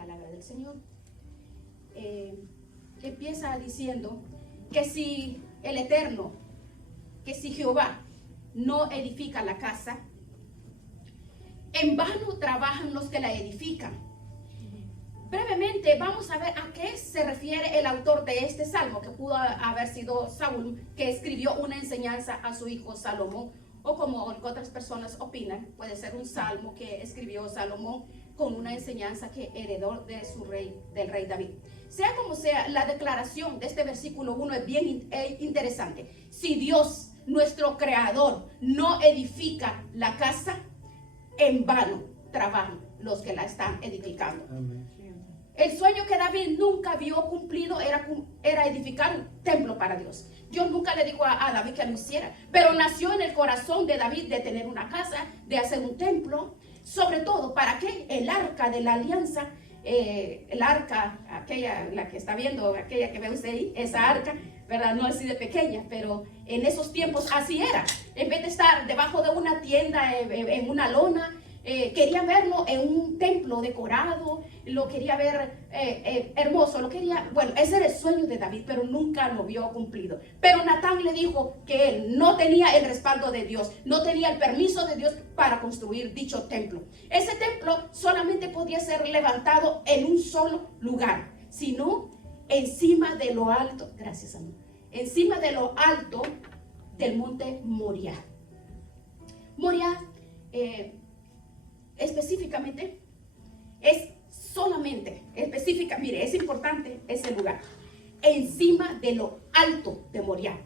palabra del Señor. Empieza diciendo que si el Eterno, que si Jehová no edifica la casa, en vano trabajan los que la edifican. Brevemente vamos a ver a qué se refiere el autor de este salmo, que pudo haber sido Saúl, que escribió una enseñanza a su hijo Salomón, o como otras personas opinan, puede ser un salmo que escribió Salomón con una enseñanza que heredó de del rey David. Sea como sea, la declaración de este versículo 1 es bien interesante. Si Dios, nuestro creador, no edifica la casa, en vano trabajan los que la están edificando. Amén. El sueño que David nunca vio cumplido era edificar un templo para Dios. Dios nunca le dijo a David que lo hiciera, pero nació en el corazón de David de tener una casa, de hacer un templo, sobre todo, ¿para qué? El arca de la alianza, el arca, aquella, la que está viendo, aquella que ve usted ahí, esa arca, ¿verdad? No es así de pequeña, pero en esos tiempos así era. En vez de estar debajo de una tienda, en una lona, quería verlo en un templo decorado, lo quería ver hermoso, bueno, ese era el sueño de David, pero nunca lo vio cumplido. Pero Natán le dijo que él no tenía el respaldo de Dios, no tenía el permiso de Dios para construir dicho templo. Ese templo solamente podía ser levantado en un solo lugar, sino encima de lo alto, gracias amor, encima de lo alto del monte Moriah. Moriah, específicamente, mire, es importante ese lugar, encima de lo alto de Moriah.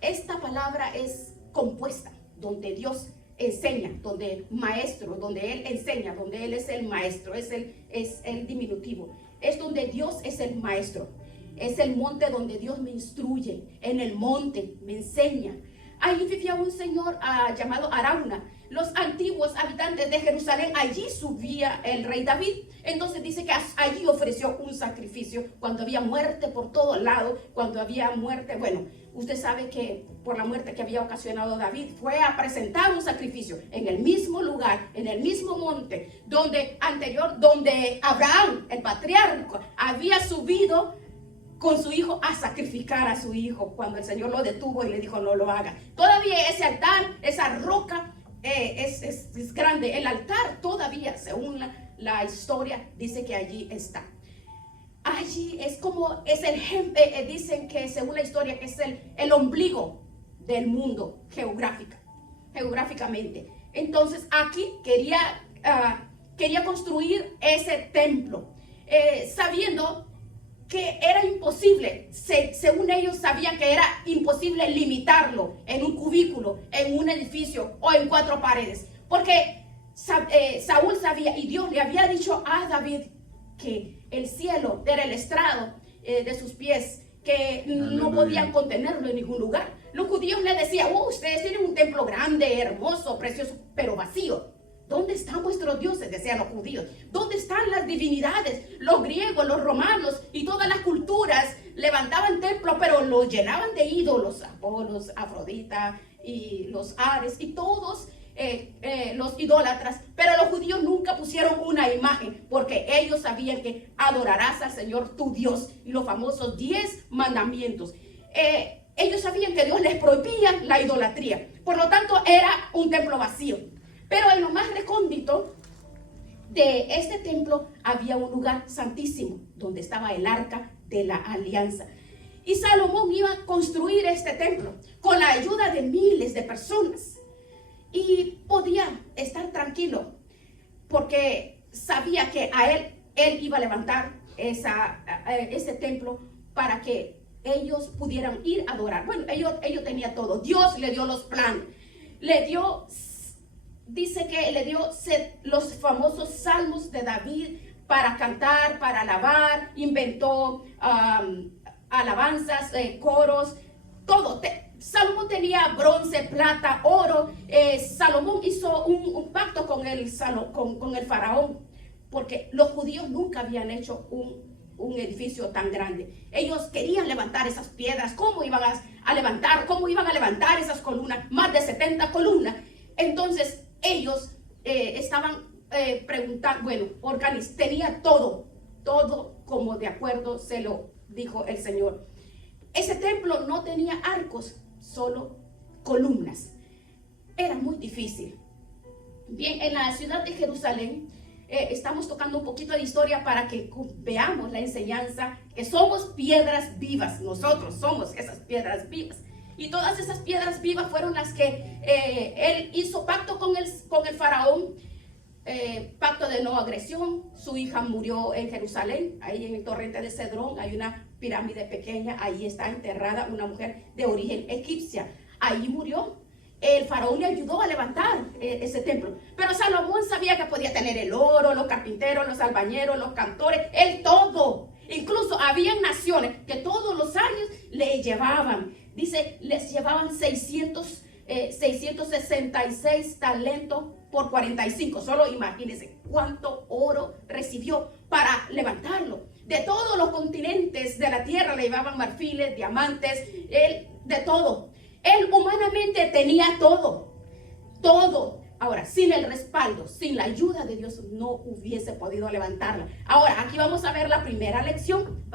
Esta palabra es compuesta, donde Dios enseña, donde maestro, donde Él enseña, donde Él es el maestro, es el diminutivo. Es donde Dios es el maestro, es el monte donde Dios me instruye, en el monte me enseña. Allí vivía un señor llamado Arauna. Los antiguos habitantes de Jerusalén, allí subía el rey David. Entonces dice que allí ofreció un sacrificio cuando había muerte por todo lado, cuando había muerte. Bueno, usted sabe que por la muerte que había ocasionado David, fue a presentar un sacrificio en el mismo lugar, en el mismo monte, donde Abraham, el patriarca, había subido con su hijo a sacrificar a su hijo, cuando el Señor lo detuvo y le dijo no lo haga. Todavía ese altar, esa roca es grande. El altar todavía, según la historia, dice que allí está. Allí es como, dicen que según la historia que es el ombligo del mundo geográficamente. Entonces aquí quería construir ese templo, sabiendo que era imposible, según ellos sabían que era imposible limitarlo en un cubículo, en un edificio o en 4 paredes, porque Saúl sabía y Dios le había dicho a David que el cielo era el estrado de sus pies, que no podían contenerlo en ningún lugar. Los judíos le decían, ustedes tienen un templo grande, hermoso, precioso, pero vacío. ¿Dónde están vuestros dioses? Decían los judíos. ¿Dónde están las divinidades? Los griegos, los romanos y todas las culturas levantaban templos, pero los llenaban de ídolos, Apolos, Afrodita y los Ares y todos los idólatras. Pero los judíos nunca pusieron una imagen, porque ellos sabían que adorarás al Señor tu Dios, y los famosos 10 mandamientos. Ellos sabían que Dios les prohibía la idolatría. Por lo tanto, era un templo vacío. Pero en lo más recóndito de este templo había un lugar santísimo, donde estaba el arca de la alianza. Y Salomón iba a construir este templo con la ayuda de miles de personas. Y podía estar tranquilo, porque sabía que él iba a levantar ese templo para que ellos pudieran ir a adorar. Bueno, ellos tenían todo. Dios le dio los planes, dice que le dio los famosos salmos de David para cantar, para alabar, inventó alabanzas, coros, todo. Salomón tenía bronce, plata, oro. Salomón hizo un pacto con el faraón, porque los judíos nunca habían hecho un edificio tan grande. Ellos querían levantar esas piedras. ¿Cómo iban a levantar esas columnas? Más de 70 columnas. Entonces ellos estaban preguntar, bueno, tenía todo como de acuerdo se lo dijo el Señor. Ese templo no tenía arcos, solo columnas. Era muy difícil. Bien, en la ciudad de Jerusalén, estamos tocando un poquito de historia para que veamos la enseñanza, que somos piedras vivas. Nosotros somos esas piedras vivas. Y todas esas piedras vivas fueron las que él hizo pacto con el faraón, pacto de no agresión. Su hija murió en Jerusalén, ahí en el torrente de Cedrón hay una pirámide pequeña, ahí está enterrada una mujer de origen egipcia, ahí murió. El faraón le ayudó a levantar ese templo, pero Salomón sabía que podía tener el oro, los carpinteros, los albañeros, los cantores, el todo. Incluso había naciones que todos los años le llevaban, dice, les llevaban 666 talentos por 45. Solo imagínense cuánto oro recibió para levantarlo. De todos los continentes de la tierra le llevaban marfiles, diamantes, de todo. Él humanamente tenía todo. Ahora, sin el respaldo, sin la ayuda de Dios, no hubiese podido levantarla. Ahora, aquí vamos a ver la primera lección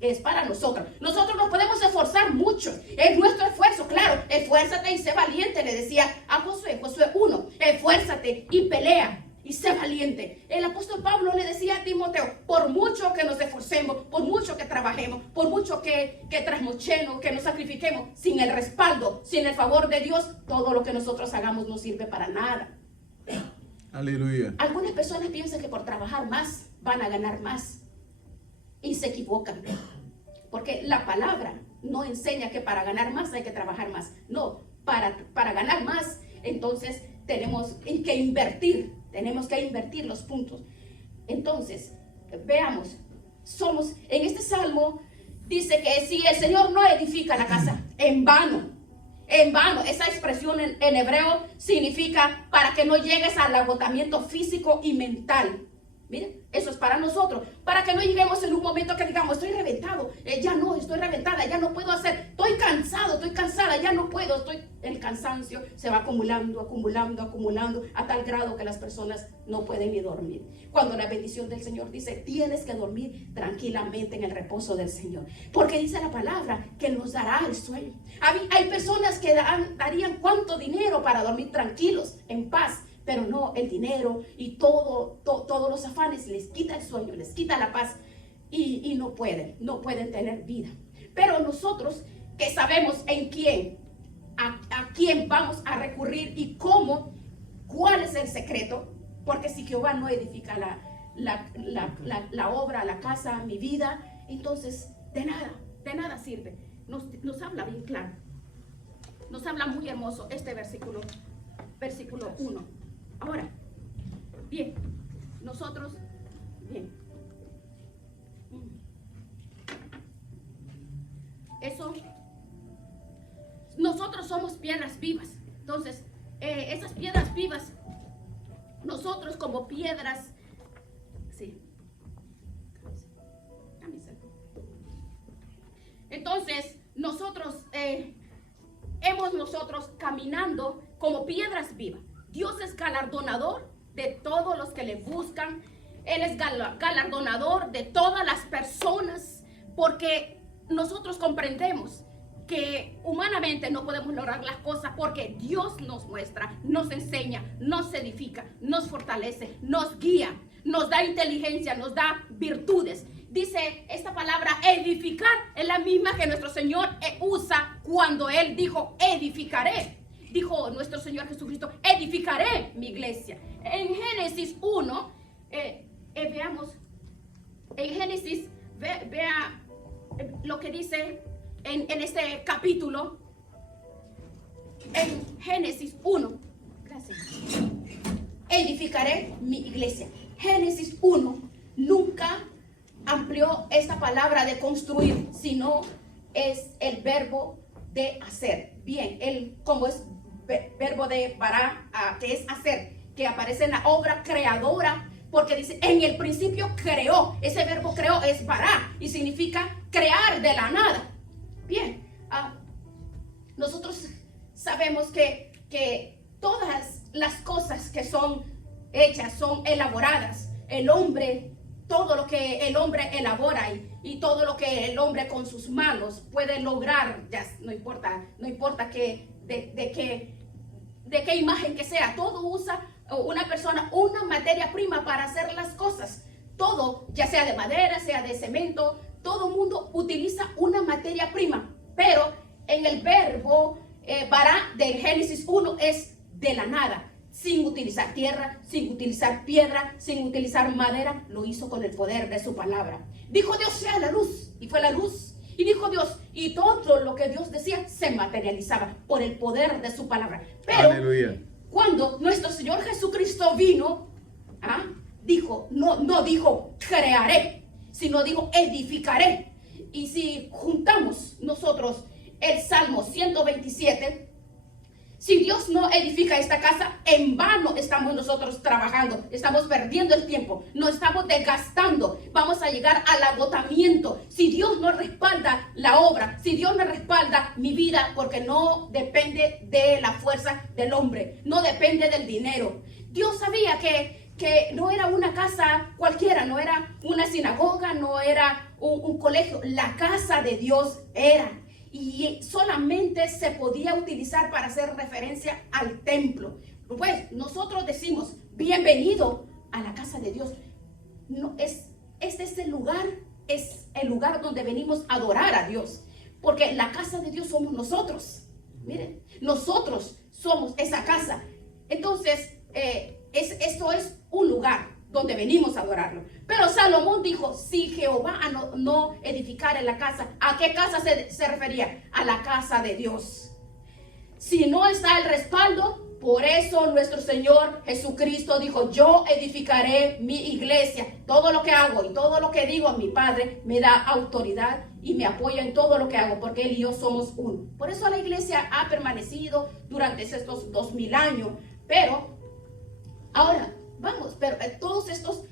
es para nosotros. Nosotros nos podemos esforzar mucho. Es nuestro esfuerzo, claro. Esfuérzate y sé valiente, le decía a Josué 1. Esfuérzate y pelea y sé valiente. El apóstol Pablo le decía a Timoteo, por mucho que nos esforcemos, por mucho que trabajemos, por mucho que trasnochemos, que nos sacrifiquemos, sin el respaldo, sin el favor de Dios, todo lo que nosotros hagamos no sirve para nada. Aleluya. Algunas personas piensan que por trabajar más van a ganar más y se equivocan, porque la palabra no enseña que para ganar más hay que trabajar más. No, para ganar más, entonces tenemos que invertir los puntos. Entonces, veamos, en este salmo dice que si el Señor no edifica la casa, en vano. Esa expresión en hebreo significa para que no llegues al agotamiento físico y mental. Miren, eso es para nosotros, para que no lleguemos en un momento que digamos, estoy reventado, estoy reventada, ya no puedo hacer, estoy cansada, ya no puedo, el cansancio se va acumulando, a tal grado que las personas no pueden ni dormir. Cuando la bendición del Señor dice, tienes que dormir tranquilamente en el reposo del Señor, porque dice la palabra que nos dará el sueño. Hay personas que darían cuánto dinero para dormir tranquilos, en paz, pero no, el dinero y todos los afanes les quita el sueño, les quita la paz y no pueden tener vida. Pero nosotros que sabemos a quién vamos a recurrir y cuál es el secreto, porque si Jehová no edifica la obra, la casa, mi vida, entonces de nada sirve. Nos habla bien claro, nos habla muy hermoso este versículo 1. Ahora, bien, nosotros somos piedras vivas. Entonces, esas piedras vivas, nosotros como piedras, sí. Entonces, nosotros caminando como piedras vivas. Dios es galardonador de todos los que le buscan. Él es galardonador de todas las personas, porque nosotros comprendemos que humanamente no podemos lograr las cosas, porque Dios nos muestra, nos enseña, nos edifica, nos fortalece, nos guía, nos da inteligencia, nos da virtudes. Dice esta palabra edificar, es la misma que nuestro Señor usa cuando Él dijo edificaré. Dijo nuestro Señor Jesucristo, edificaré mi iglesia. En Génesis 1, veamos, en Génesis, vea lo que dice en este capítulo, en Génesis 1, gracias, edificaré mi iglesia. Génesis 1 nunca amplió esta palabra de construir, sino es el verbo de hacer. Bien, como es verbo de bara, que es hacer, que aparece en la obra creadora, porque dice, en el principio creó. Ese verbo creó es bara y significa crear de la nada. Bien, nosotros sabemos que todas las cosas que son hechas, son elaboradas. El hombre, todo lo que el hombre elabora y todo lo que el hombre con sus manos puede lograr, ya no importa de qué imagen que sea, todo usa una persona, una materia prima para hacer las cosas. Todo, ya sea de madera, sea de cemento, todo mundo utiliza una materia prima. Pero en el verbo bara del Génesis 1 es de la nada, sin utilizar tierra, sin utilizar piedra, sin utilizar madera. Lo hizo con el poder de su palabra. Dijo Dios, sea la luz, y fue la luz. Y dijo Dios, y todo lo que Dios decía se materializaba por el poder de su palabra. Pero Aleluya. cuando nuestro Señor Jesucristo vino, dijo, no dijo crearé, sino dijo edificaré. Y si juntamos nosotros el Salmo 127, si Dios no edifica esta casa, en vano estamos nosotros trabajando, estamos perdiendo el tiempo, nos estamos desgastando, vamos a llegar al agotamiento. Si Dios no respalda la obra, si Dios no respalda mi vida, porque no depende de la fuerza del hombre, no depende del dinero. Dios sabía que no era una casa cualquiera, no era una sinagoga, no era un colegio, la casa de Dios era. Y solamente se podía utilizar para hacer referencia al templo. Pues nosotros decimos, bienvenido a la casa de Dios. No, este lugar es el lugar donde venimos a adorar a Dios. Porque la casa de Dios somos nosotros. Miren, nosotros somos esa casa. Entonces, esto es un lugar donde venimos a adorarlo. Pero Salomón dijo, si Jehová no edificara la casa, ¿a qué casa se refería? A la casa de Dios. Si no está el respaldo, por eso nuestro Señor Jesucristo dijo, yo edificaré mi iglesia. Todo lo que hago y todo lo que digo a mi Padre me da autoridad y me apoya en todo lo que hago, porque Él y yo somos uno. Por eso la iglesia ha permanecido durante estos 2000 años. Pero ahora, pero todos estos,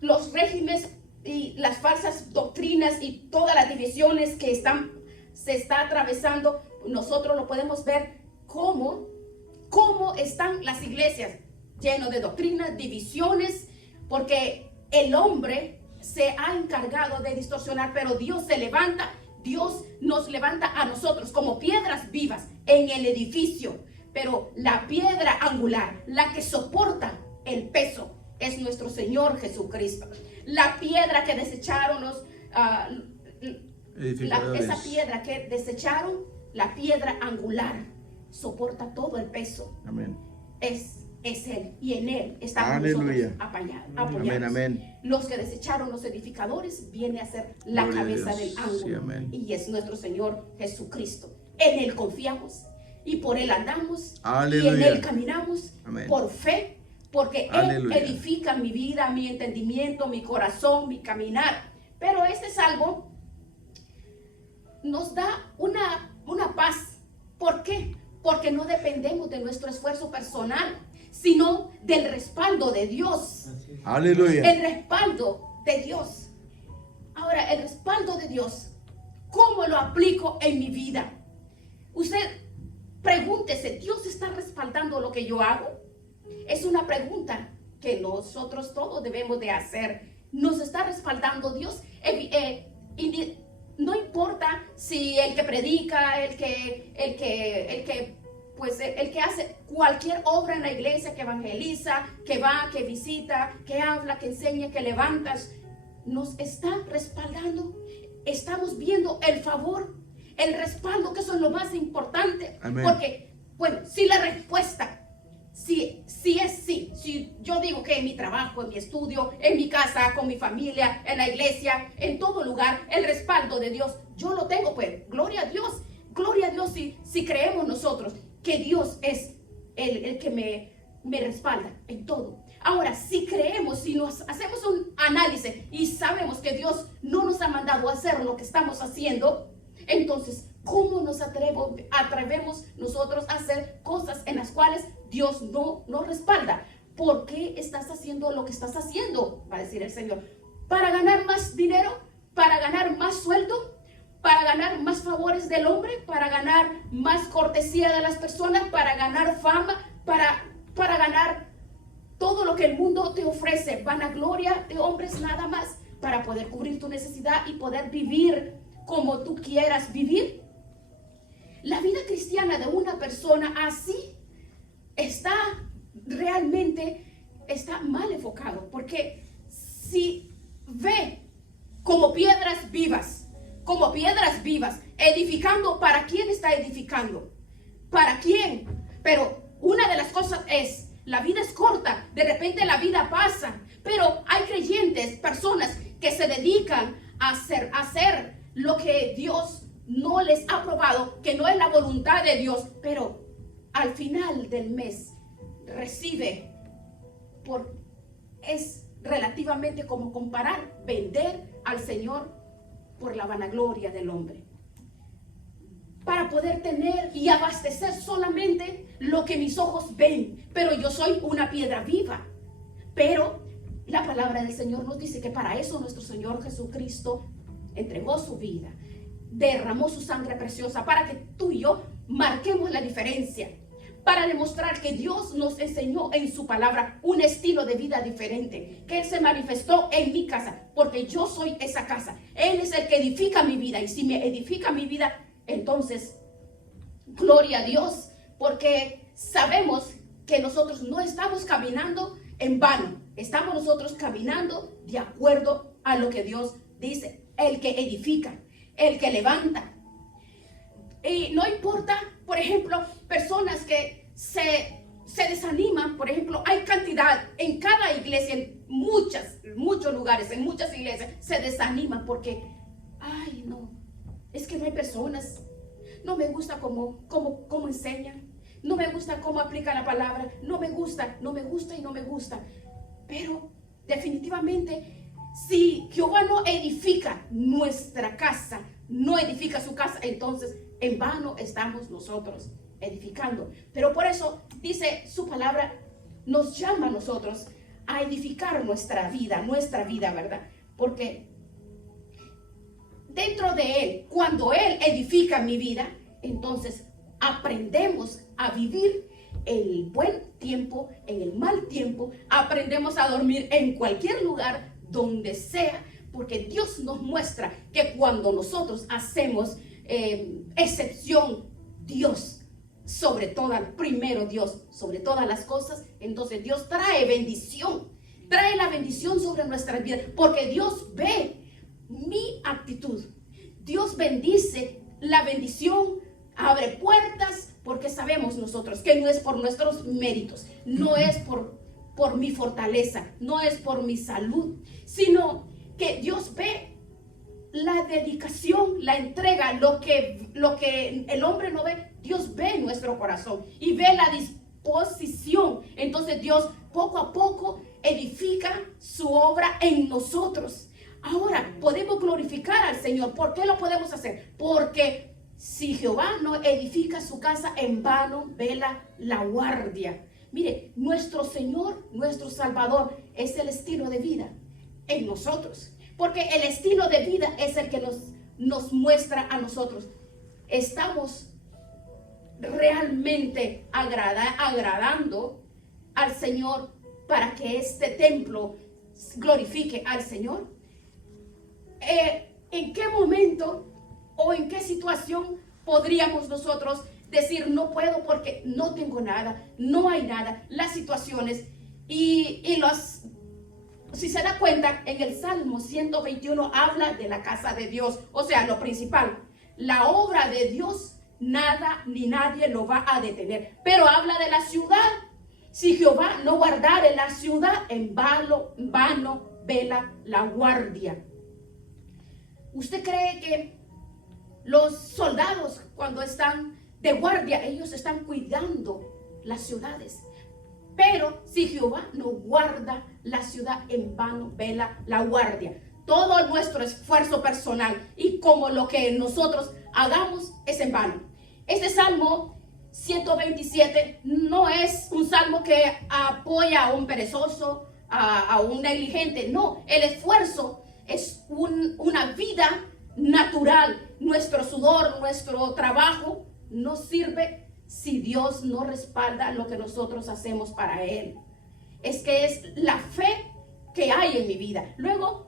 los regímenes y las falsas doctrinas y todas las divisiones que se está atravesando, nosotros lo podemos ver cómo están las iglesias llenas de doctrinas, divisiones, porque el hombre se ha encargado de distorsionar, pero Dios se levanta, Dios nos levanta a nosotros como piedras vivas en el edificio. Pero la piedra angular, la que soporta el peso, es nuestro Señor Jesucristo. La piedra que desecharon esa piedra que desecharon, la piedra angular, soporta todo el peso. Amén. Es Él, y en Él estamos Aleluya. nosotros apoyados. Amén, amén. Los que desecharon los edificadores, viene a ser la Gloria a cabeza Dios. del ángulo. Sí, amén. Y es nuestro Señor Jesucristo. En Él confiamos. Y por Él andamos. Aleluya. Y en Él caminamos. Amén. Por fe. Porque Aleluya. Él edifica mi vida, mi entendimiento, mi corazón, mi caminar. Pero este salmo nos da una paz. ¿Por qué? Porque no dependemos de nuestro esfuerzo personal, sino del respaldo de Dios. Aleluya. El respaldo de Dios. Ahora, el respaldo de Dios, ¿cómo lo aplico en mi vida? Usted pregúntese, ¿Dios está respaldando lo que yo hago? Es una pregunta que nosotros todos debemos de hacer. ¿Nos está respaldando Dios? No importa si el que predica, el que hace cualquier obra en la iglesia, que evangeliza, que va, que visita, que habla, que enseña, que levantas, nos está respaldando. Estamos viendo el favor, el respaldo, que eso es lo más importante. Amén. Porque, bueno, si la respuesta, si yo digo que en mi trabajo, en mi estudio, en mi casa, con mi familia, en la iglesia, en todo lugar, el respaldo de Dios, yo lo tengo, pues, gloria a Dios si creemos nosotros que Dios es el que me respalda en todo. Ahora, si creemos, si nos hacemos un análisis y sabemos que Dios no nos ha mandado a hacer lo que estamos haciendo, entonces, ¿cómo nos atrevemos nosotros a hacer cosas en las cuales Dios no nos respalda? ¿Por qué estás haciendo lo que estás haciendo? Va a decir el Señor. ¿Para ganar más dinero? ¿Para ganar más sueldo? ¿Para ganar más favores del hombre? ¿Para ganar más cortesía de las personas? ¿Para ganar fama? ¿Para ganar todo lo que el mundo te ofrece, vanagloria de hombres nada más, para poder cubrir tu necesidad y poder vivir como tú quieras vivir. La vida cristiana de una persona así realmente está mal enfocado, porque si ve como piedras vivas, edificando, ¿para quién está edificando? ¿Para quién? Pero una de las cosas es, la vida es corta, de repente la vida pasa, pero hay creyentes, personas que se dedican a hacer lo que Dios no les ha aprobado, que no es la voluntad de Dios, pero al final del mes recibe, es relativamente como comparar vender al Señor por la vanagloria del hombre, para poder tener y abastecer solamente lo que mis ojos ven. Pero yo soy una piedra viva. Pero la palabra del Señor nos dice que para eso nuestro Señor Jesucristo entregó su vida, derramó su sangre preciosa, para que tú y yo marquemos la diferencia, para demostrar que Dios nos enseñó en su palabra un estilo de vida diferente, que Él se manifestó en mi casa, porque yo soy esa casa. Él es el que edifica mi vida, y si me edifica mi vida, entonces, gloria a Dios, porque sabemos que nosotros no estamos caminando en vano, estamos nosotros caminando de acuerdo a lo que Dios dice, el que edifica, el que levanta. Y no importa, por ejemplo, personas que se desaniman. Por ejemplo, hay cantidad en cada iglesia, en muchos lugares, en muchas iglesias, se desaniman porque, ay no, es que no hay personas, no me gusta cómo enseñan, no me gusta cómo aplica la palabra, no me gusta y no me gusta. Pero definitivamente, si Jehová no edifica nuestra casa, no edifica su casa, entonces en vano estamos nosotros edificando. Pero por eso dice su palabra, nos llama a nosotros a edificar nuestra vida, ¿verdad? Porque dentro de Él, cuando Él edifica mi vida, entonces aprendemos a vivir el buen tiempo, en el mal tiempo, aprendemos a dormir en cualquier lugar, donde sea, porque Dios nos muestra que cuando nosotros hacemos excepción, Dios, primero Dios, sobre todas las cosas, entonces Dios trae bendición, trae la bendición sobre nuestras vidas, porque Dios ve mi actitud. Dios bendice, la bendición abre puertas, porque sabemos nosotros que no es por nuestros méritos, no es por mi fortaleza, no es por mi salud, sino que Dios ve la dedicación, la entrega, lo que el hombre no ve. Dios ve nuestro corazón y ve la disposición. Entonces Dios poco a poco edifica su obra en nosotros. Ahora podemos glorificar al Señor. ¿Por qué lo podemos hacer? Porque si Jehová no edifica su casa, en vano vela la guardia. Mire, nuestro Señor, nuestro Salvador, es el estilo de vida en nosotros. Porque el estilo de vida es el que nos muestra a nosotros. Estamos realmente agradando al Señor para que este templo glorifique al Señor. ¿En qué momento o en qué situación podríamos nosotros decir no puedo porque no tengo nada, no hay nada? Las situaciones si se da cuenta, en el Salmo 121 habla de la casa de Dios, o sea, lo principal, la obra de Dios, nada ni nadie lo va a detener. Pero habla de la ciudad. Si Jehová no guardare la ciudad, en vano vela la guardia. ¿Usted cree que los soldados, cuando están de guardia, ellos están cuidando las ciudades? Pero si Jehová no guarda la ciudad, en vano vela la guardia. Todo nuestro esfuerzo personal y como lo que nosotros hagamos es en vano. Este Salmo 127 no es un salmo que apoya a un perezoso, a un negligente. No, el esfuerzo es una vida natural. Nuestro sudor, nuestro trabajo no sirve si Dios no respalda lo que nosotros hacemos para Él. es que es la fe que hay en mi vida. Luego,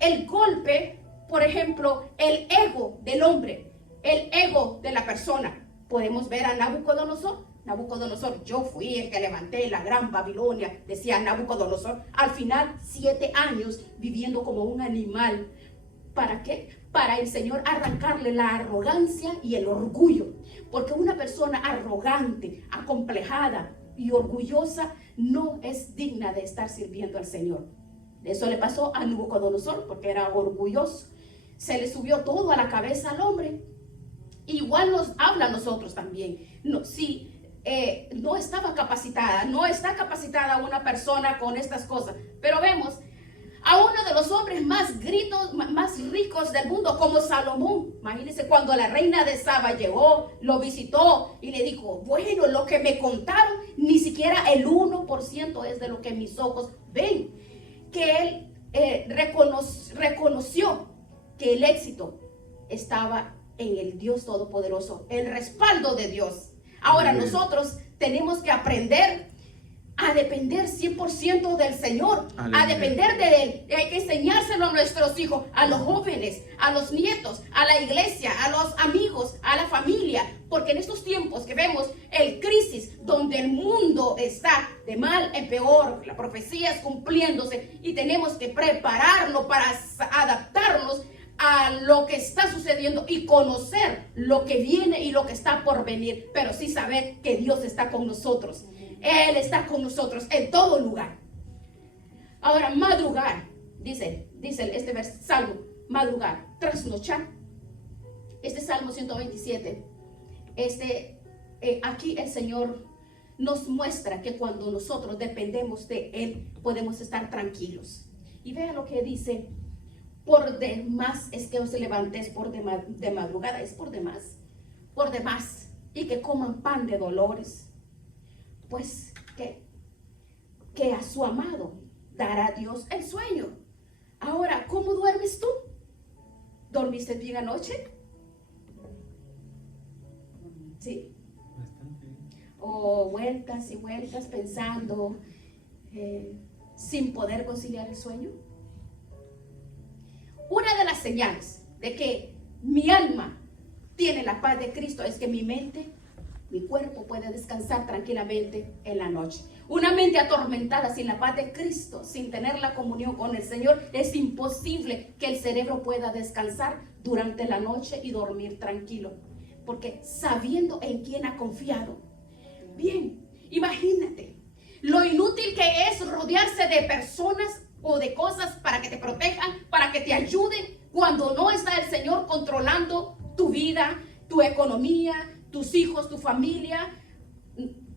el golpe, por ejemplo, el ego del hombre, el ego de la persona. Podemos ver a Nabucodonosor. Nabucodonosor, yo fui el que levanté la gran Babilonia, decía Nabucodonosor. Al final, 7 años viviendo como un animal. ¿Para qué? Para el Señor arrancarle la arrogancia y el orgullo. Porque una persona arrogante, acomplejada y orgullosa no es digna de estar sirviendo al Señor. Eso le pasó a Nabucodonosor porque era orgulloso. Se le subió todo a la cabeza al hombre. Igual nos habla a nosotros también. No, si no estaba capacitada, no está capacitada una persona con estas cosas. Pero vemos a uno de los hombres más ricos del mundo, como Salomón. Imagínense cuando la reina de Saba llegó, lo visitó y le dijo, bueno, lo que me contaron, ni siquiera el 1% es de lo que mis ojos ven. Que él reconoció que el éxito estaba en el Dios Todopoderoso, el respaldo de Dios. Ahora nosotros tenemos que aprender a depender 100% del Señor, a depender de Él. Hay que enseñárselo a nuestros hijos, a los jóvenes, a los nietos, a la iglesia, a los amigos, a la familia, porque en estos tiempos que vemos el crisis donde el mundo está de mal en peor, la profecía es cumpliéndose y tenemos que prepararnos para adaptarnos a lo que está sucediendo y conocer lo que viene y lo que está por venir, pero sí saber que Dios está con nosotros. Él está con nosotros en todo lugar. Ahora, madrugar, dice este salmo, madrugar, trasnochar. Este Salmo 127, aquí el Señor nos muestra que cuando nosotros dependemos de Él, podemos estar tranquilos. Y vean lo que dice, por demás es que os levantéis de madrugada, es por demás, y que coman pan de dolores, pues que a su amado dará Dios el sueño. Ahora, ¿cómo duermes tú? ¿Dormiste bien anoche? Sí. O vueltas y vueltas pensando, sin poder conciliar el sueño. Una de las señales de que mi alma tiene la paz de Cristo es que mi mente, mi cuerpo puede descansar tranquilamente en la noche. Una mente atormentada sin la paz de Cristo, sin tener la comunión con el Señor, es imposible que el cerebro pueda descansar durante la noche y dormir tranquilo, porque sabiendo en quién ha confiado. Bien, imagínate lo inútil que es rodearse de personas o de cosas para que te protejan, para que te ayuden, cuando no está el Señor controlando tu vida, tu economía, tus hijos, tu familia.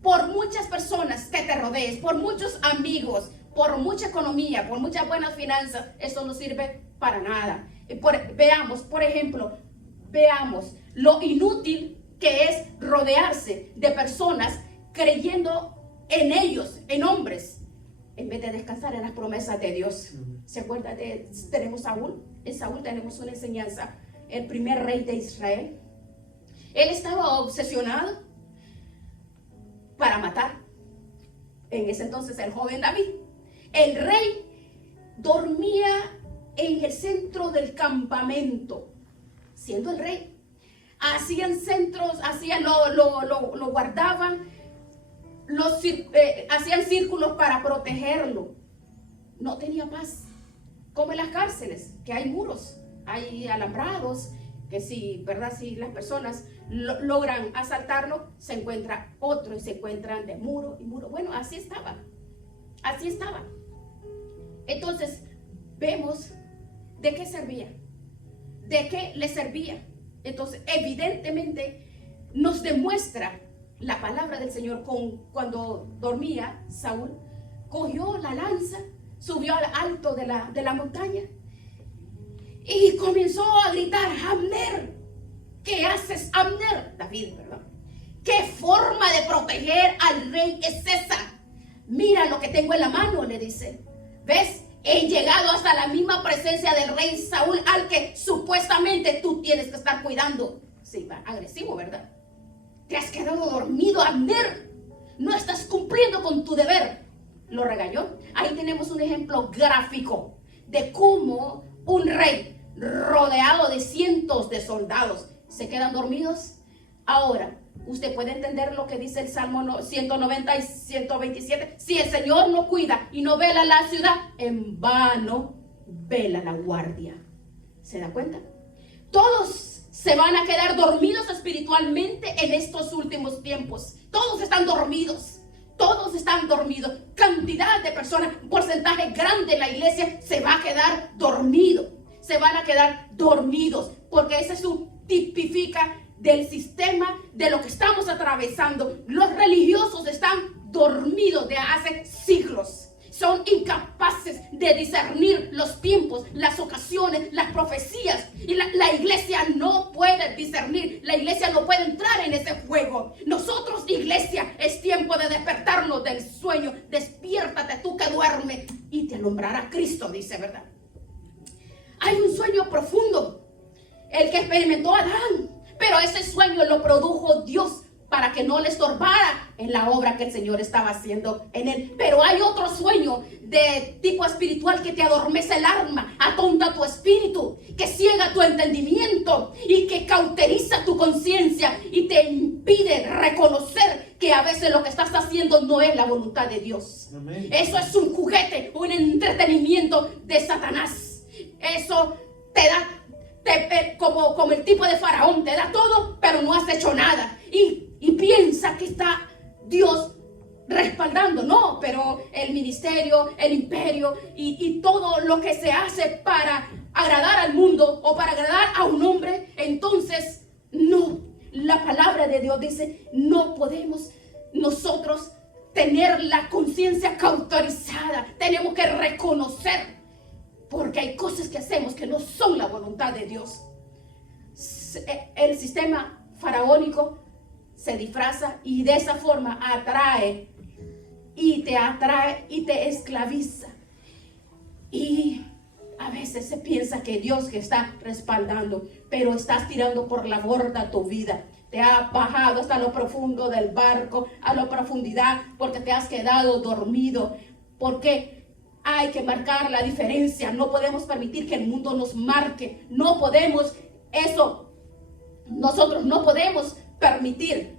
Por muchas personas que te rodees, por muchos amigos, por mucha economía, por muchas buenas finanzas, eso no sirve para nada. Veamos, por ejemplo, lo inútil que es rodearse de personas creyendo en ellos, en hombres, en vez de descansar en las promesas de Dios. ¿Se acuerda tenemos Saúl? En Saúl tenemos una enseñanza, el primer rey de Israel. Él estaba obsesionado para matar. En ese entonces el joven David. El rey dormía en el centro del campamento, siendo el rey. Hacían centros, lo guardaban, hacían círculos para protegerlo. No tenía paz. Como en las cárceles, que hay muros, hay alambrados, que si las personas logran asaltarlo, se encuentra otro y se encuentran de muro y muro. Bueno, así estaba. Entonces, vemos de qué servía, de qué le servía. Entonces, evidentemente, nos demuestra la palabra del Señor cuando dormía Saúl, cogió la lanza, subió al alto de la montaña y comenzó a gritar: Abner, ¿qué haces, Abner? David, perdón. ¿Qué forma de proteger al rey es esa? Mira lo que tengo en la mano, le dice. ¿Ves? He llegado hasta la misma presencia del rey Saúl, al que supuestamente tú tienes que estar cuidando. Sí, agresivo, ¿verdad? Te has quedado dormido, Abner. No estás cumpliendo con tu deber. lo regañó. Ahí tenemos un ejemplo gráfico de cómo un rey rodeado de cientos de soldados se quedan dormidos. Ahora, usted puede entender lo que dice el Salmo 190 y 127. Si el Señor no cuida y no vela la ciudad, en vano vela la guardia. ¿Se da cuenta? Todos se van a quedar dormidos espiritualmente en estos últimos tiempos. Todos están dormidos. Todos están dormidos. Cantidad de personas, un porcentaje grande de la iglesia se va a quedar dormido. Se van a quedar dormidos porque ese es un tipifica del sistema de lo que estamos atravesando. Los religiosos están dormidos de hace siglos. Son incapaces de discernir los tiempos, las ocasiones, las profecías. Y la iglesia no puede discernir. La iglesia no puede entrar en ese juego. Nosotros, iglesia, es tiempo de despertarnos del sueño. Despiértate tú que duermes y te alumbrará Cristo, dice, ¿verdad? Hay un sueño profundo, el que experimentó Adán. Pero ese sueño lo produjo Dios para que no le estorbara en la obra que el Señor estaba haciendo en él. Pero hay otro sueño de tipo espiritual que te adormece el alma, atonta tu espíritu, que ciega tu entendimiento y que cauteriza tu conciencia y te impide reconocer que a veces lo que estás haciendo no es la voluntad de Dios. Amén. Eso es un juguete, un entretenimiento de Satanás. Eso te da como el tipo de Faraón, te da todo, pero no has hecho nada. Y piensa que está Dios respaldando. No, pero el ministerio, el imperio y todo lo que se hace para agradar al mundo o para agradar a un hombre, entonces no. La palabra de Dios dice, no podemos nosotros tener la conciencia cauterizada. Tenemos que reconocer, porque hay cosas que hacemos que no son la voluntad de Dios. El sistema faraónico se disfraza y de esa forma atrae y te esclaviza. Y a veces se piensa que Dios que está respaldando, pero estás tirando por la borda tu vida. Te ha bajado hasta lo profundo del barco, a la profundidad, porque te has quedado dormido. Porque hay que marcar la diferencia. No podemos permitir que el mundo nos marque. No podemos eso. Nosotros no podemos permitir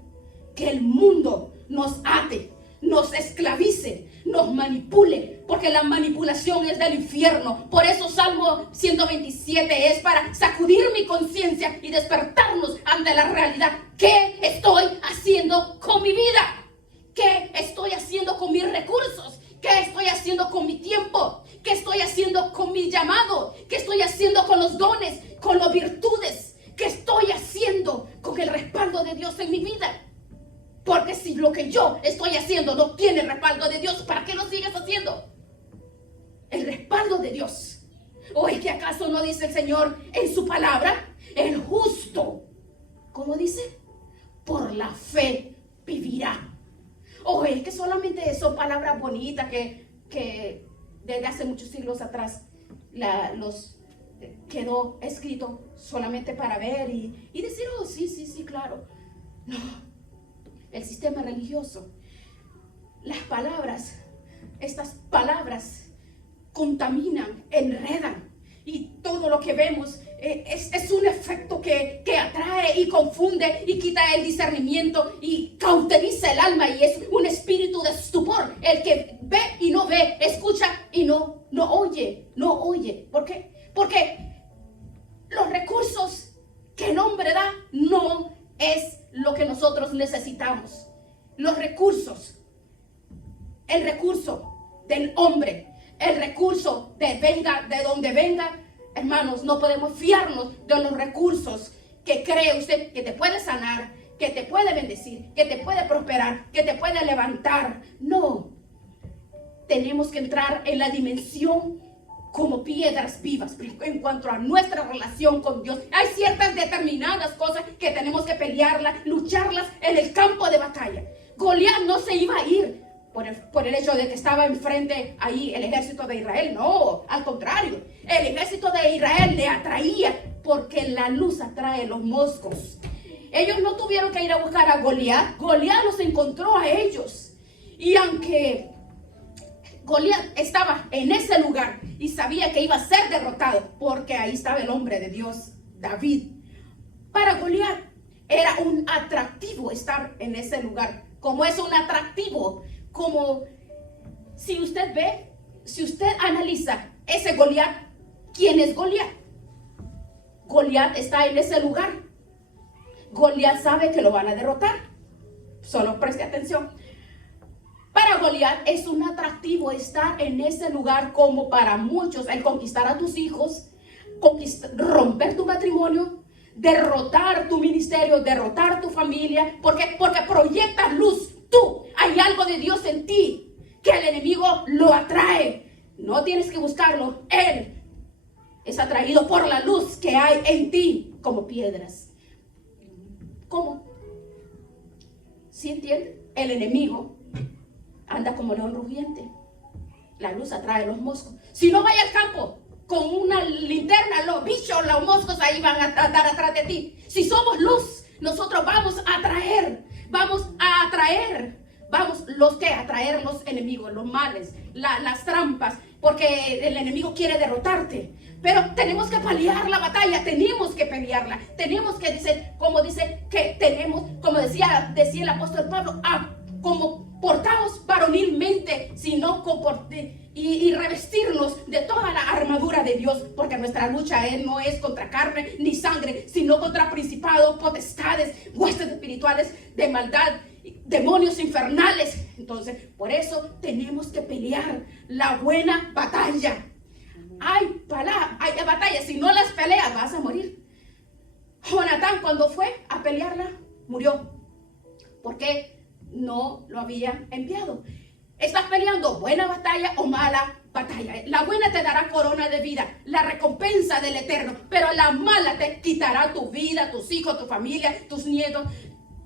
que el mundo nos ate, nos esclavice, nos manipule, porque la manipulación es del infierno. Por eso Salmo 127 es para sacudir mi conciencia y despertarnos ante la realidad. ¿Qué estoy haciendo con mi vida? ¿Qué estoy haciendo con mis recursos? ¿Qué estoy haciendo con mi tiempo? ¿Qué estoy haciendo con mi llamado? ¿Qué estoy haciendo con los dones, con las virtudes? ¿Qué estoy haciendo con el respaldo de Dios en mi vida? Porque si lo que yo estoy haciendo no tiene el respaldo de Dios, ¿para qué lo sigues haciendo? El respaldo de Dios. ¿O es que acaso no dice el Señor en su palabra? El justo, ¿cómo dice? Por la fe vivirá. ¿O es que solamente son palabras bonitas que desde hace muchos siglos atrás los quedó escrito solamente para ver y decir, oh, sí, claro? No. El sistema religioso, las palabras, estas palabras contaminan, enredan, y todo lo que vemos es un efecto que atrae y confunde y quita el discernimiento y cauteriza el alma, y es un espíritu de estupor, el que ve y no ve, escucha y no oye. ¿Por qué? Porque los recursos que el hombre da no es lo que nosotros necesitamos. Los recursos, el recurso del hombre, el recurso venga de donde venga, hermanos, no podemos fiarnos de los recursos que cree usted que te puede sanar, que te puede bendecir, que te puede prosperar, que te puede levantar. No, tenemos que entrar en la dimensión como piedras vivas en cuanto a nuestra relación con Dios. Hay ciertas determinadas cosas que tenemos que pelearlas, lucharlas en el campo de batalla. Goliat no se iba a ir por el hecho de que estaba enfrente ahí el ejército de Israel. No, al contrario, el ejército de Israel le atraía, porque la luz atrae los moscos. Ellos no tuvieron que ir a buscar a Goliat. Goliat los encontró a ellos. Y aunque Goliat estaba en ese lugar y sabía que iba a ser derrotado porque ahí estaba el hombre de Dios, David. Para Goliat era un atractivo estar en ese lugar. Como es un atractivo, como si usted ve, si usted analiza ese Goliat, ¿quién es Goliat? Goliat está en ese lugar. Goliat sabe que lo van a derrotar. Solo preste atención. Para Goliat es un atractivo estar en ese lugar, como para muchos el conquistar a tus hijos, romper tu matrimonio, derrotar tu ministerio, derrotar tu familia, porque proyectas luz. Tú, hay algo de Dios en ti que el enemigo lo atrae. No tienes que buscarlo. Él es atraído por la luz que hay en ti, como piedras. ¿Cómo? ¿Sí entiende? El enemigo anda como león rugiente. La luz atrae a los moscos. Si no, vaya al campo con una linterna, los bichos, los moscos ahí van a estar atrás de ti. Si somos luz, nosotros vamos a atraer, vamos a atraer los enemigos, los males, las trampas, porque el enemigo quiere derrotarte. Pero tenemos que pelear la batalla, tenemos que pelearla, tenemos que decir, como decía el apóstol Pablo, como portaos varonilmente, sino y revestirnos de toda la armadura de Dios, porque nuestra lucha no es contra carne ni sangre, sino contra principados, potestades, huestes espirituales de maldad, demonios infernales. Entonces, por eso tenemos que pelear la buena batalla. Hay batallas, si no las peleas vas a morir. Jonatán, cuando fue a pelearla, murió, porque no lo había enviado. Estás peleando buena batalla o mala batalla. La buena te dará corona de vida, la recompensa del Eterno, pero la mala te quitará tu vida, tus hijos, tu familia, tus nietos,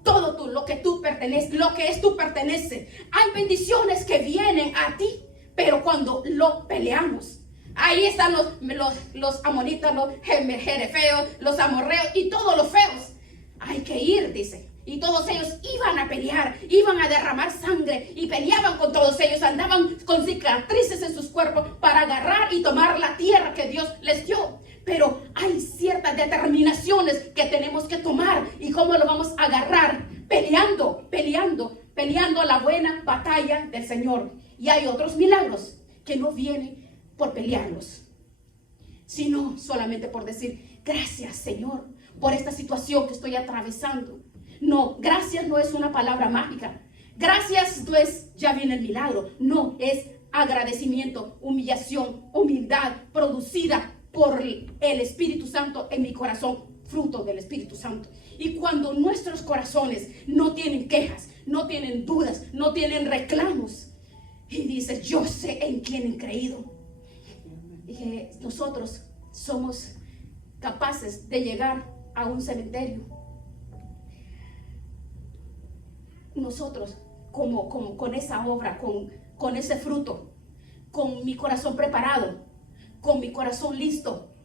todo lo que tú perteneces, lo que es tu pertenece. Hay bendiciones que vienen a ti, pero cuando lo peleamos, ahí están los amonitas, los jerefeos, los amorreos y todos los feos. Hay que ir, dice. Y todos ellos iban a pelear, iban a derramar sangre y peleaban con todos ellos. Andaban con cicatrices en sus cuerpos para agarrar y tomar la tierra que Dios les dio. Pero hay ciertas determinaciones que tenemos que tomar. ¿Y cómo lo vamos a agarrar? Peleando la buena batalla del Señor. Y hay otros milagros que no vienen por pelearlos, sino solamente por decir, gracias, Señor, por esta situación que estoy atravesando. No, gracias no es una palabra mágica. Gracias no es, ya viene el milagro. No, es agradecimiento, humillación, humildad producida por el Espíritu Santo en mi corazón, fruto del Espíritu Santo. Y cuando nuestros corazones no tienen quejas, no tienen dudas, no tienen reclamos, y dices, yo sé en quién he creído. Y nosotros somos capaces de llegar a un cementerio. Nosotros, como con esa obra, con ese fruto, con mi corazón preparado, con mi corazón listo,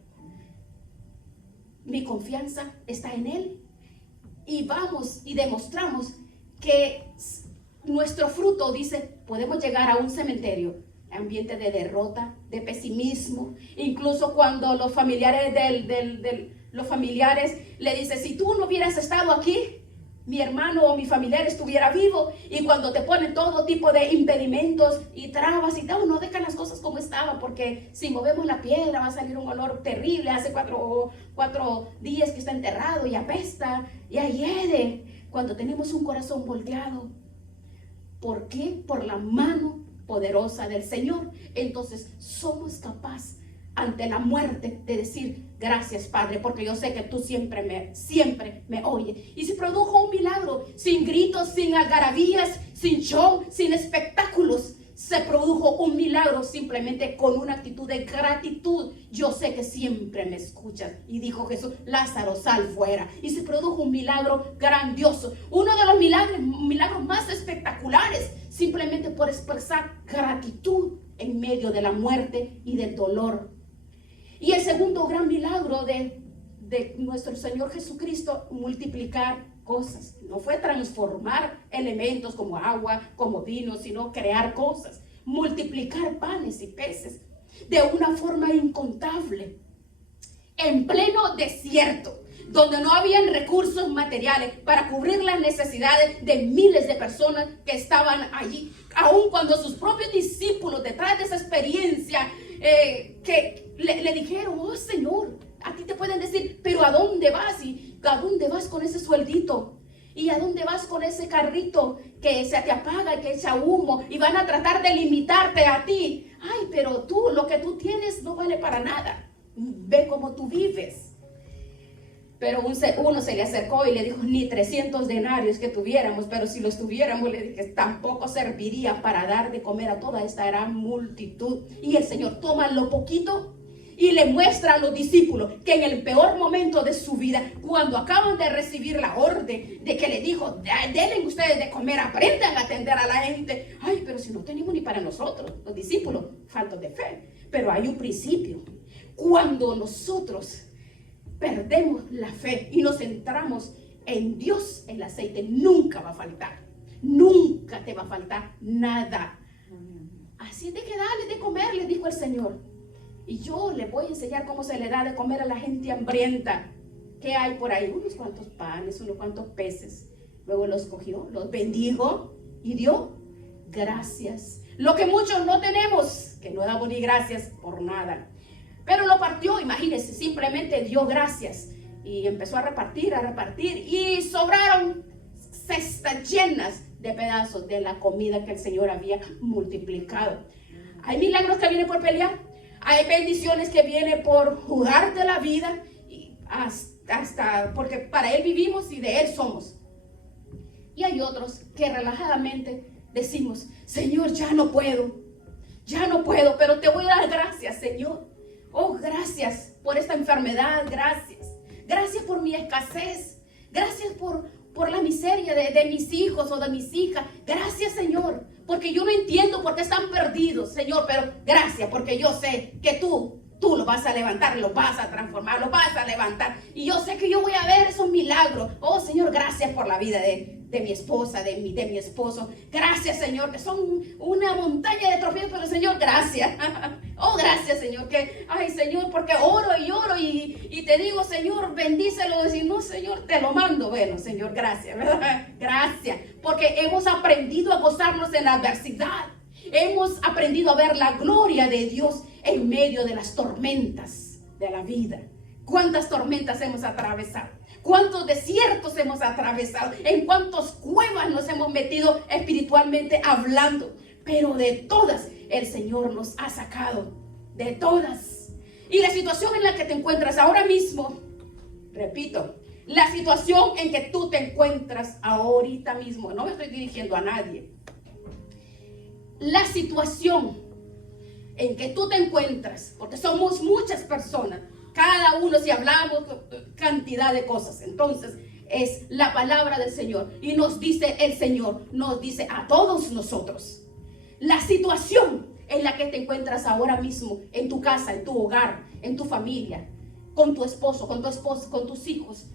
mi confianza está en Él. Y vamos y demostramos que nuestro fruto, dice, podemos llegar a un cementerio, ambiente de derrota, de pesimismo, incluso cuando los familiares los familiares le dicen, si tú no hubieras estado aquí, mi hermano o mi familiar estuviera vivo. Y cuando te ponen todo tipo de impedimentos y trabas y tal, no dejan las cosas como estaban, porque si movemos la piedra va a salir un olor terrible. Hace cuatro días que está enterrado y apesta y hiede. Cuando tenemos un corazón volteado, ¿por qué? Por la mano poderosa del Señor. Entonces somos capaces ante la muerte de decir, gracias, Padre, porque yo sé que tú siempre me oyes. Y se produjo un milagro, sin gritos, sin algarabías, sin show, sin espectáculos. Se produjo un milagro simplemente con una actitud de gratitud. Yo sé que siempre me escuchas. Y dijo Jesús, Lázaro, sal fuera. Y se produjo un milagro grandioso. Uno de los milagros más espectaculares, simplemente por expresar gratitud en medio de la muerte y del dolor. Y el segundo gran milagro de nuestro Señor Jesucristo, multiplicar cosas. No fue transformar elementos como agua, como vino, sino crear cosas. multiplicar panes y peces de una forma incontable, en pleno desierto, donde no habían recursos materiales para cubrir las necesidades de miles de personas que estaban allí, aun cuando sus propios discípulos, detrás de esa experiencia, que le dijeron: oh Señor, a ti te pueden decir, pero ¿a dónde vas? ¿Y a dónde vas con ese sueldito? ¿Y a dónde vas con ese carrito que se te apaga y que echa humo? Y van a tratar de limitarte a ti. Ay, pero tú, lo que tú tienes no vale para nada. Ve cómo tú vives. Pero uno se le acercó y le dijo: ni 300 denarios que tuviéramos, pero si los tuviéramos, le dije, tampoco serviría para dar de comer a toda esta gran multitud. Y el Señor toma lo poquito y le muestra a los discípulos que en el peor momento de su vida, cuando acaban de recibir la orden de que le dijo: denle ustedes de comer, aprendan a atender a la gente. Ay, pero si no tenemos ni para nosotros, los discípulos, faltos de fe. Pero hay un principio. Cuando nosotros perdemos la fe y nos centramos en Dios, el aceite nunca va a faltar. Nunca te va a faltar nada. Así es de que dale de comer, le dijo el Señor. Y yo les voy a enseñar cómo se le da de comer a la gente hambrienta. ¿Qué hay por ahí? Unos cuantos panes, unos cuantos peces. Luego los cogió, los bendijo y dio gracias. Lo que muchos no tenemos, que no damos ni gracias por nada. Pero lo partió, imagínense, simplemente dio gracias y empezó a repartir y sobraron cestas llenas de pedazos de la comida que el Señor había multiplicado. Hay milagros que vienen por pelear, hay bendiciones que vienen por jugarte la vida y hasta porque para Él vivimos y de Él somos. Y hay otros que relajadamente decimos: Señor, ya no puedo, pero te voy a dar gracias, Señor. Oh, gracias por esta enfermedad, gracias por mi escasez, gracias por la miseria de mis hijos o de mis hijas. Gracias, Señor, porque yo no entiendo por qué están perdidos, Señor, pero gracias porque yo sé que tú lo vas a levantar, lo vas a transformar, lo vas a levantar. Y yo sé que yo voy a ver esos milagros. Oh, Señor, gracias por la vida de mi esposa, de mi esposo. Gracias, Señor, que son una montaña de tropiezos, pero Señor, gracias. Oh, gracias, Señor, que, ay, Señor, porque oro y te digo, Señor, bendícelo. Decir, no, Señor, te lo mando. Bueno, Señor, gracias, ¿verdad? Gracias, porque hemos aprendido a gozarnos en la adversidad. Hemos aprendido a ver la gloria de Dios en medio de las tormentas de la vida. ¿Cuántas tormentas hemos atravesado? ¿Cuántos desiertos hemos atravesado? ¿En cuántas cuevas nos hemos metido espiritualmente hablando? Pero de todas el Señor nos ha sacado. De todas. Y la situación en la que te encuentras ahora mismo, repito, la situación en que tú te encuentras ahorita mismo, no me estoy dirigiendo a nadie. La situación en que tú te encuentras, porque somos muchas personas, cada uno, si hablamos cantidad de cosas, entonces es la palabra del Señor. Y nos dice el Señor, nos dice a todos nosotros, la situación en la que te encuentras ahora mismo, en tu casa, en tu hogar, en tu familia, con tu esposo, con tu esposa, con tus hijos,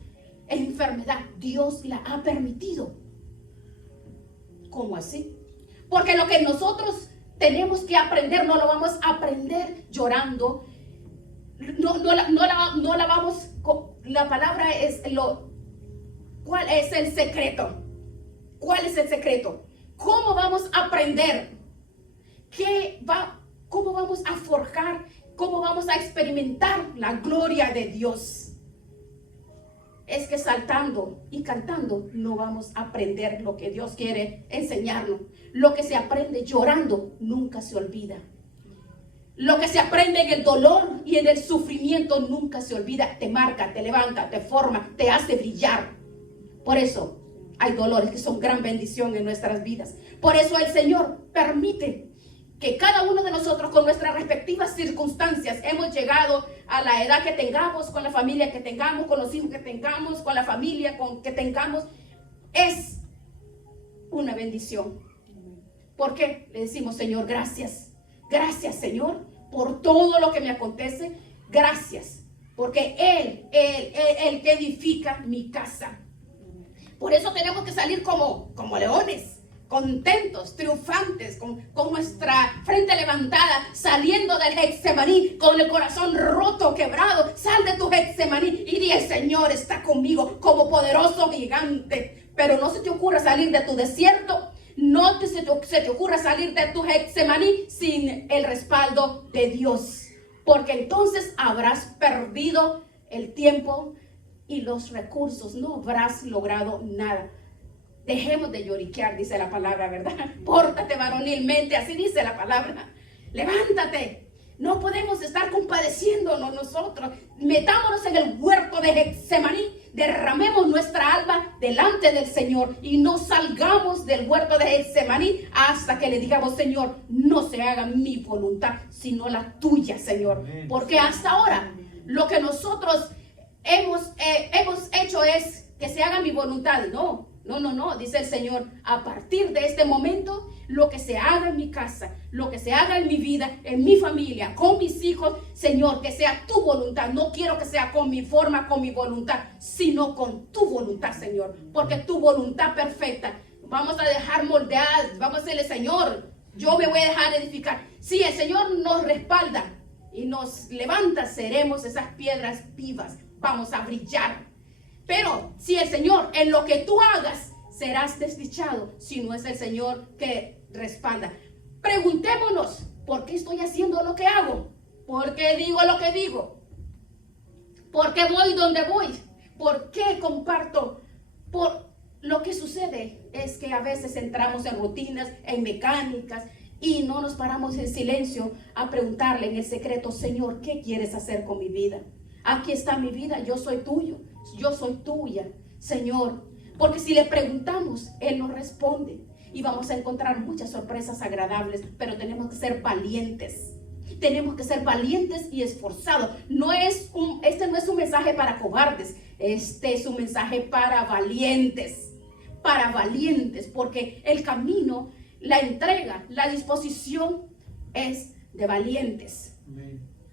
enfermedad, Dios la ha permitido. ¿Cómo así? Porque lo que nosotros tenemos que aprender, no lo vamos a aprender llorando. No la vamos, la palabra es ¿cuál es el secreto? ¿Cuál es el secreto? ¿Cómo vamos a aprender? ¿Cómo vamos a forjar? ¿Cómo vamos a experimentar la gloria de Dios? Es que saltando y cantando no vamos a aprender lo que Dios quiere enseñarnos. Lo que se aprende llorando nunca se olvida. Lo que se aprende en el dolor y en el sufrimiento nunca se olvida. Te marca, te levanta, te forma, te hace brillar. Por eso hay dolores que son gran bendición en nuestras vidas. Por eso el Señor permite que cada uno de nosotros, con nuestras respectivas circunstancias, hemos llegado a la edad que tengamos, con la familia que tengamos, con los hijos que tengamos, con la familia que tengamos, es una bendición. ¿Por qué? Le decimos: Señor, gracias. Gracias, Señor, por todo lo que me acontece. Gracias, porque Él que edifica mi casa. Por eso tenemos que salir como leones, contentos, triunfantes, con nuestra frente levantada, saliendo del Getsemaní, con el corazón roto, quebrado. Sal de tu Getsemaní y di: el Señor está conmigo como poderoso gigante. Pero no se te ocurra salir de tu desierto, no se te ocurra salir de tu Getsemaní sin el respaldo de Dios, porque entonces habrás perdido el tiempo y los recursos, no habrás logrado nada. Dejemos de lloriquear, dice la palabra, ¿verdad? Pórtate varonilmente, así dice la palabra. Levántate. No podemos estar compadeciéndonos nosotros. Metámonos en el huerto de Getsemaní. Derramemos nuestra alma delante del Señor y no salgamos del huerto de Getsemaní hasta que le digamos: Señor, no se haga mi voluntad, sino la tuya, Señor. Porque hasta ahora lo que nosotros hemos hecho es que se haga mi voluntad. No, dice el Señor: a partir de este momento, lo que se haga en mi casa, lo que se haga en mi vida, en mi familia, con mis hijos, Señor, que sea tu voluntad. No quiero que sea con mi forma, con mi voluntad, sino con tu voluntad, Señor, porque tu voluntad perfecta. Vamos a dejar moldear, vamos a decirle: Señor, yo me voy a dejar edificar. Si el Señor nos respalda y nos levanta, seremos esas piedras vivas, vamos a brillar. Pero si el Señor, en lo que tú hagas, serás desdichado si no es el Señor que respalda. Preguntémonos: ¿por qué estoy haciendo lo que hago? ¿Por qué digo lo que digo? ¿Por qué voy donde voy? ¿Por qué comparto? Por lo que sucede es que a veces entramos en rutinas, en mecánicas, y no nos paramos en silencio a preguntarle en el secreto: Señor, ¿qué quieres hacer con mi vida? Aquí está mi vida, yo soy tuyo, yo soy tuya, Señor. Porque si le preguntamos, Él nos responde y vamos a encontrar muchas sorpresas agradables, pero tenemos que ser valientes. Tenemos que ser valientes y esforzados. Este no es un mensaje para cobardes, este es un mensaje para valientes, porque el camino, la entrega, la disposición es de valientes,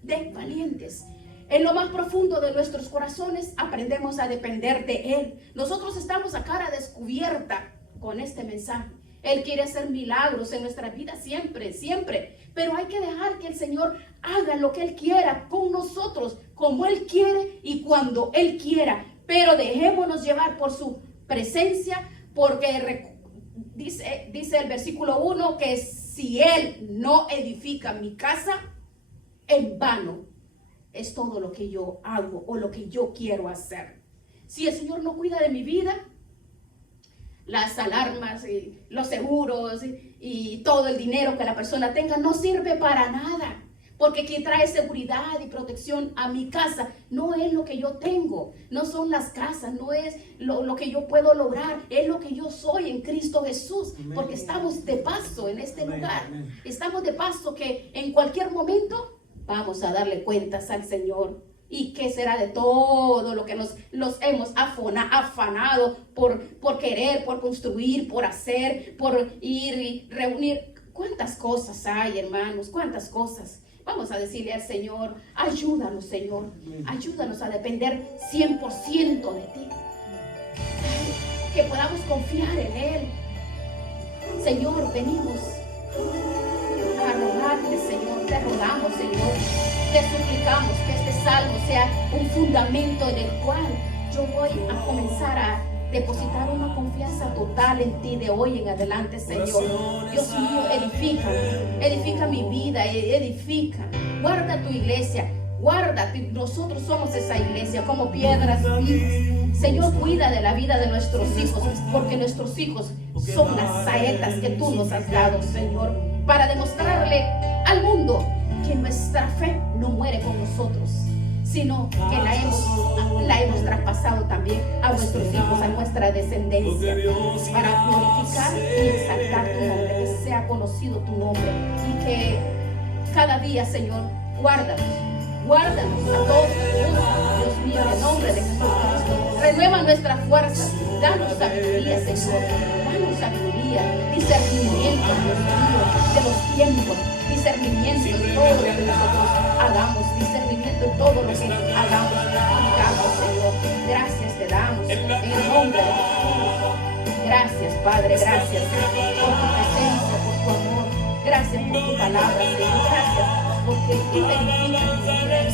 de valientes. En lo más profundo de nuestros corazones aprendemos a depender de Él. Nosotros estamos a cara descubierta con este mensaje. Él quiere hacer milagros en nuestra vida siempre, siempre. Pero hay que dejar que el Señor haga lo que Él quiera con nosotros, como Él quiere y cuando Él quiera. Pero dejémonos llevar por su presencia, porque dice el versículo 1 que si Él no edifica mi casa, en vano es todo lo que yo hago o lo que yo quiero hacer. Si el Señor no cuida de mi vida, las alarmas, y los seguros y todo el dinero que la persona tenga no sirve para nada. Porque quien trae seguridad y protección a mi casa no es lo que yo tengo, no son las casas, no es lo que yo puedo lograr, es lo que yo soy en Cristo Jesús. Amén. Porque estamos de paso en este lugar. Amén. Estamos de paso que en cualquier momento vamos a darle cuentas al Señor. ¿Y qué será de todo lo que nos hemos afanado por querer, por construir, por hacer, por ir y reunir? ¿Cuántas cosas hay, hermanos? ¿Cuántas cosas? Vamos a decirle al Señor: ayúdanos, Señor. Ayúdanos a depender 100% de ti. Que podamos confiar en Él. Señor, venimos a rogarte, Señor. Te rogamos, Señor. Te suplicamos que este salmo sea un fundamento en el cual yo voy a comenzar a depositar una confianza total en ti de hoy en adelante, Señor. Dios mío, edifica mi vida, edifica. Guarda tu iglesia, guárdate. Nosotros somos esa iglesia como piedras vivas. Señor, cuida de la vida de nuestros hijos, porque nuestros hijos son las saetas que tú nos has dado, Señor, para demostrarle al mundo que nuestra fe no muere con nosotros, sino que la hemos traspasado también a nuestros hijos, a nuestra descendencia, para glorificar y exaltar tu nombre, que sea conocido tu nombre, y que cada día, Señor, guárdanos a todos, Dios mío, en el nombre de Jesucristo. Renueva nuestras fuerzas, danos sabiduría, Señor, danos sabiduría, discernimiento, Dios mío, de los tiempos, discernimiento en todo lo que nosotros hagamos, discernimiento en todo lo que hagamos y digamos, Señor. Gracias te damos en el nombre de Jesús. Gracias, Padre, gracias por Gracias por tu palabra, Señor. Gracias porque tú edificas mi vida.